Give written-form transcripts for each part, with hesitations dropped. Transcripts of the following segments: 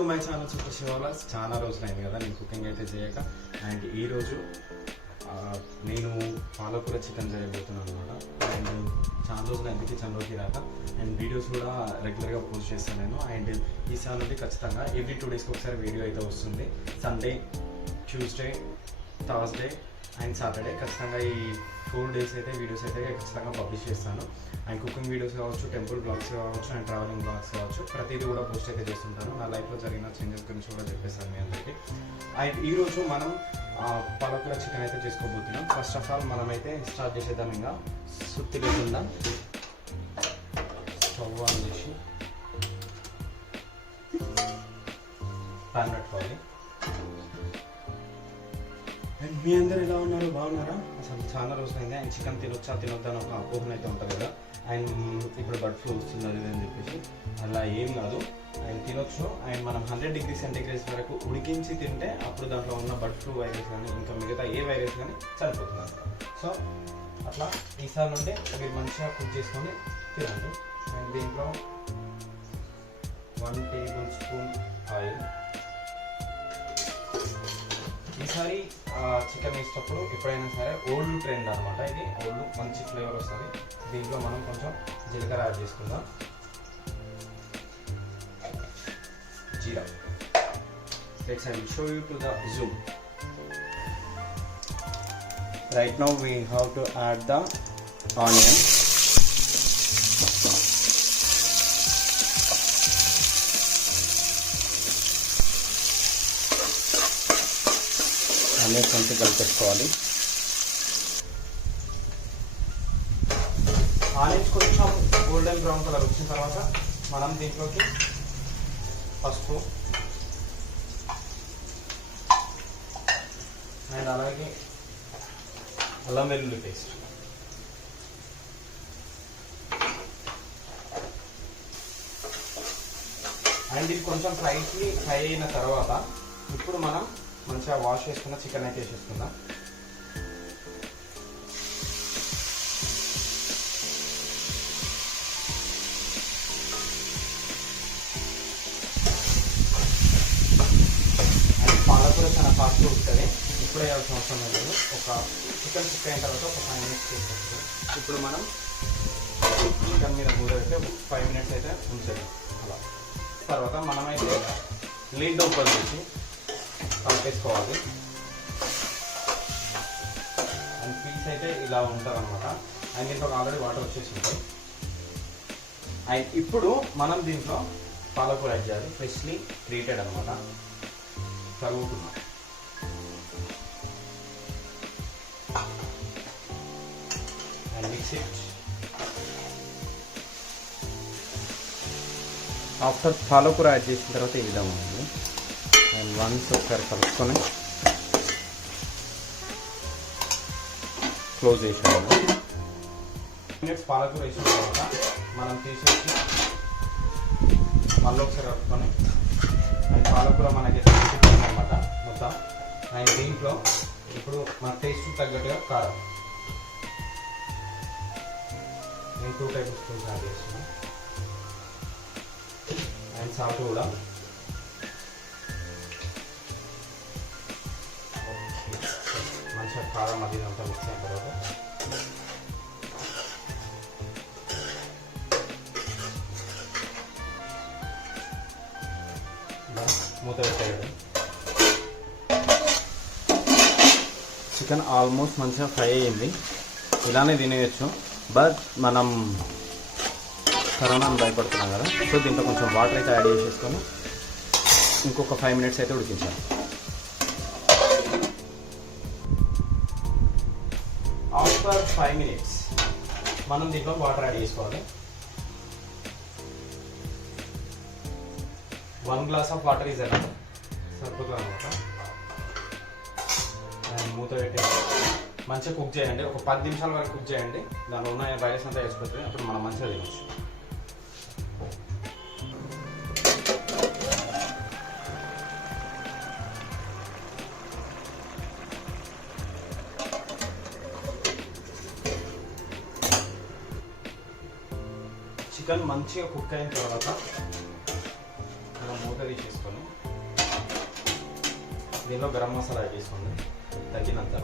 To my channel super Shiva వ్లాగ్స్. చాలా రోజులైంది కదా నేను కుకింగ్ అయితే చేయక. అండ్ ఈరోజు నేను పాలకూర చికెన్ చేయబోతున్నాను అనమాట. అండ్ చాలా రోజులైంది కిచెన్లోకి రాక. అండ్ వీడియోస్ కూడా రెగ్యులర్గా పోస్ట్ చేస్తాను నేను. అండ్ ఈసారి నుండి ఖచ్చితంగా ఎవ్రీ 2 డేస్కి ఒకసారి వీడియో అయితే వస్తుంది. Sunday, Tuesday, Thursday and Saturday ఖచ్చితంగా ఈ 4 డేస్ అయితే వీడియోస్ అయితే ఖచ్చితంగా పబ్లిష్ చేస్తాను. అండ్ కుకింగ్ వీడియోస్ కావచ్చు, టెంపుల్ బ్లాగ్స్ కావచ్చు, అండ్ ట్రావెలింగ్ బ్లాగ్స్ కావచ్చు, ప్రతిదీ కూడా పోస్ట్ అయితే చేస్తుంటాను. నా లైఫ్లో జరిగిన చేంజెస్ గురించి కూడా చెప్పేస్తాను మీ అందరికీ. అండ్ ఈరోజు మనం పాలకూర చికెన్ అయితే చేసుకోబోతున్నాం. ఫస్ట్ ఆఫ్ ఆల్ మనమైతే స్టార్ట్ చేసేద్దాం. ఇంకా సుత్తి లేకుండా స్టవ్ ఆన్ చేసి పాన్ పెట్టుకోవాలి. అండ్ మీ అందరు ఎలా ఉన్నారు? బాగున్నారా? అసలు చాలా రోజులైంది. అండ్ చికెన్ తినొచ్చా తినొద్దా అని ఒక అపోహన అయితే ఉంటుంది కదా. అండ్ ఇప్పుడు బర్డ్ ఫ్లూ వస్తున్నది అని చెప్పేసి అలా ఏం కాదు. అండ్ తినొచ్చు. అండ్ మనం 100 డిగ్రీ సెంటీగ్రేడ్స్ వరకు ఉడికించి తింటే అప్పుడు దాంట్లో ఉన్న బర్డ్ ఫ్లూ వైరస్ కానీ ఇంకా మిగతా ఏ వైరస్ కానీ చనిపోతుంది. సో అట్లా ఈసారి నుండి మీరు మంచిగా కుక్ చేసుకొని తినండి. అండ్ దీంట్లో 1 టేబుల్ స్పూన్ ఆయిల్. ఈసారి చికెన్ వేసేటప్పుడు ఎప్పుడైనా సరే ఓల్డ్ ట్రెండ్ అనమాట. ఇది ఓల్డ్ మంచి ఫ్లేవర్ వస్తుంది. దీంట్లో మనం కొంచెం జీలకర్ర యాడ్ చేసుకుందాం. జీరా. Let's I will show you to the zoom. Right now we have to add the onion. అన్నీ కొంచెం కలిపేసుకోవాలి. ఆనియన్స్ కొంచెం గోల్డెన్ బ్రౌన్ కలర్ వచ్చిన తర్వాత మనం దీంట్లోకి పసుపు అండ్ అలాగే అల్లం వెల్లుల్లి పేస్ట్, అండ్ ఇది కొంచెం ఫ్రై అయిన తర్వాత ఇప్పుడు మనం మంచిగా వాష్ చేసుకున్న చికెన్ అయితే వేసేసుకుందాం. అండ్ పాలకూర చాలా ఫాస్ట్గా ఉంటుంది. ఇప్పుడే వేయాల్సిన అవసరం లేదు. ఒక చికెన్ కుక్ అయిన తర్వాత ఒక 5 మినిట్స్ చేసేస్తాం. ఇప్పుడు మనం చికెన్ మీద కూర అయితే 5 మినిట్స్ అయితే ఉంచాలి. అలా తర్వాత మనమైతే లిడ్ ఓపెన్ చేసి కలిపేసుకోవాలి. అండ్ పీస్ అయితే ఇలా ఉంటుంది అనమాట. అండ్ దీంట్లో ఆల్రెడీ వాటర్ వచ్చేసి ఉంటాయి. అండ్ ఇప్పుడు మనం దీంట్లో పాలకూర యాడ్ చేయాలి. ఫ్రెష్లీ ట్రీటెడ్ అనమాట, తరుగుతున్నాం. And mix it. ఆఫ్టర్ పాలకూర యాడ్ చేసిన తర్వాత ఈ విధంగా ఉంది. అండ్ వన్స్ ఒకసారి కలుపుకొని క్లోజ్ చేసాము. మినిట్స్ పాలకూర వేసిన తర్వాత మనం తీసేసి మళ్ళీ ఒకసారి కలుపుకొని, అండ్ పాలకూర మనకి అనమాట మొత్తం. అండ్ దీంట్లో ఇప్పుడు మన టేస్ట్ తగ్గట్టుగా కారం నేను 2 టేబుల్ స్పూన్స్ యాడ్ చేస్తున్నాను. అండ్ సాల్ట్ కూడా. మంచిగా కారం అది అంతా మిక్స్ అయిన తర్వాత మూత పెట్టేయడం. చికెన్ ఆల్మోస్ట్ మంచిగా ఫ్రై అయ్యింది. ఇలానే తినేయచ్చు. బట్ మనం కరోనాను భయపడుతున్నాం కదా, సో దీంట్లో కొంచెం వాటర్ అయితే యాడ్ చేసేసుకొని ఇంకొక 5 మినిట్స్ అయితే ఉడికించాలి. ఆఫ్టర్ 5 మినిట్స్ మనం దీంట్లో వాటర్ యాడ్ చేసుకోవాలి. 1 glass of water is enough, సరిపోతుంది అనమాట. అండ్ మూత పెట్టి మంచిగా కుక్ చేయండి. ఒక 10 నిమిషాల వరకు కుక్ చేయండి. దానిలో ఉన్న వైరస్ అంతా వేసుకుంటుంది. అప్పుడు మనం మంచిగా తినచ్చు. చికెన్ మంచిగా కుక్ అయిన తర్వాత ఇలా మూత తీసేసుకొని దీనిలో గరం మసాలా యాడ్ చేసుకోండి తగినంత.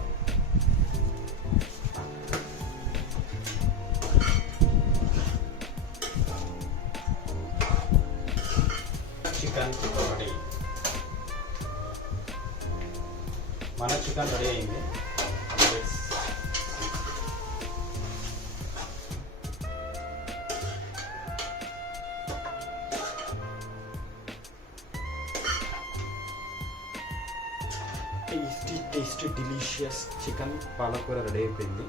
Chicken ready. మన చికెన్ రెడీ అయింది. టేస్టీ డిలీషియస్ చికెన్ పాలకూర రెడీ అయిపోయింది.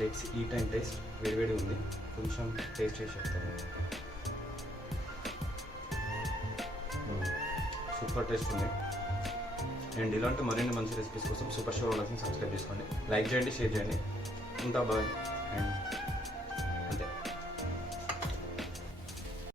Let's eat and taste. వేడివేడి ఉంది, కొంచెం టేస్ట్ చేసి చెప్తాను. సూపర్ టేస్ట్ ఉంది. అండ్ ఇలాంటి మరిన్ని మంచి రెసిపీస్ కోసం సూపర్ షో వాళ్ళకి సబ్స్క్రైబ్ చేసుకోండి, లైక్ చేయండి, షేర్ చేయండి. ఉంటా బాయ్. అండ్